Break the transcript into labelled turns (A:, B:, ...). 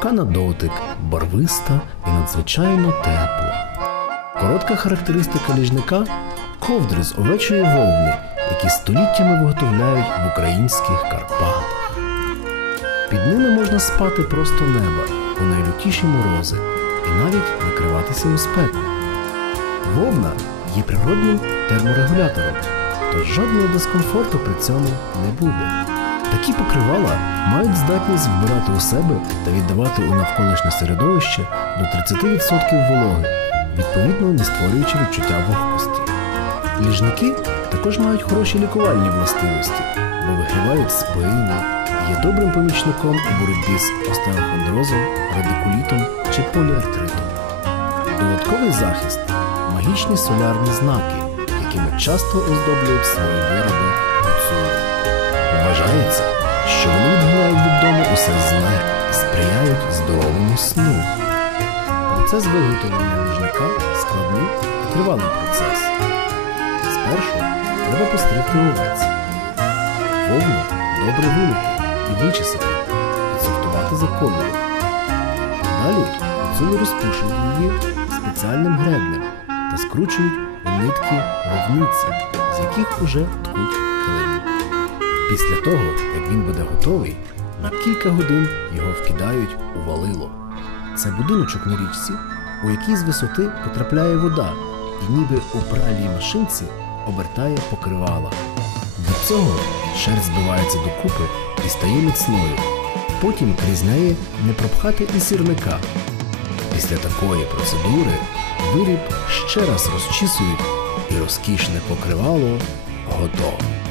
A: м'яка на дотик, барвиста і надзвичайно тепла. Коротка характеристика ліжника ковдри з овечої вовни, які століттями виготовляють в українських Карпатах. Під ними можна спати просто неба у найлютіші морози і навіть накриватися у спеку. Вовна є природним терморегулятором, тож жодного дискомфорту при цьому не буде. Такі покривала мають здатність вбирати у себе та віддавати у навколишнє середовище до 30% вологи, відповідно не створюючи відчуття вогкості. Ліжники також мають хороші лікувальні властивості, бо вигрівають спину, є добрим помічником у боротьбі з остеохондрозом, радикулітом чи поліартритом. Додатковий захист магічні солярні знаки, якими часто оздоблюють свої вироби. Вважається, що вони відганяють від усе зле і сприяють здоровому сну. Процес виготовлення ліжника складний і тривалий процес. Спершу треба постригти овець. Вовну добре вимити і вичесати, підсортувати за кольором. Далі гуцули розпушують її спеціальним гребнем та скручують у нитки ровниці, з яких уже ткуть. Після того, як він буде готовий, на кілька годин його вкидають у валило. Це будиночок на річці, у який з висоти потрапляє вода, і ніби у пральній машинці обертає покривала. Від цього шерсть збивається докупи і стає міцною. Потім крізь неї не пропхати і сірника. Після такої процедури виріб ще раз розчісують і розкішне покривало готове.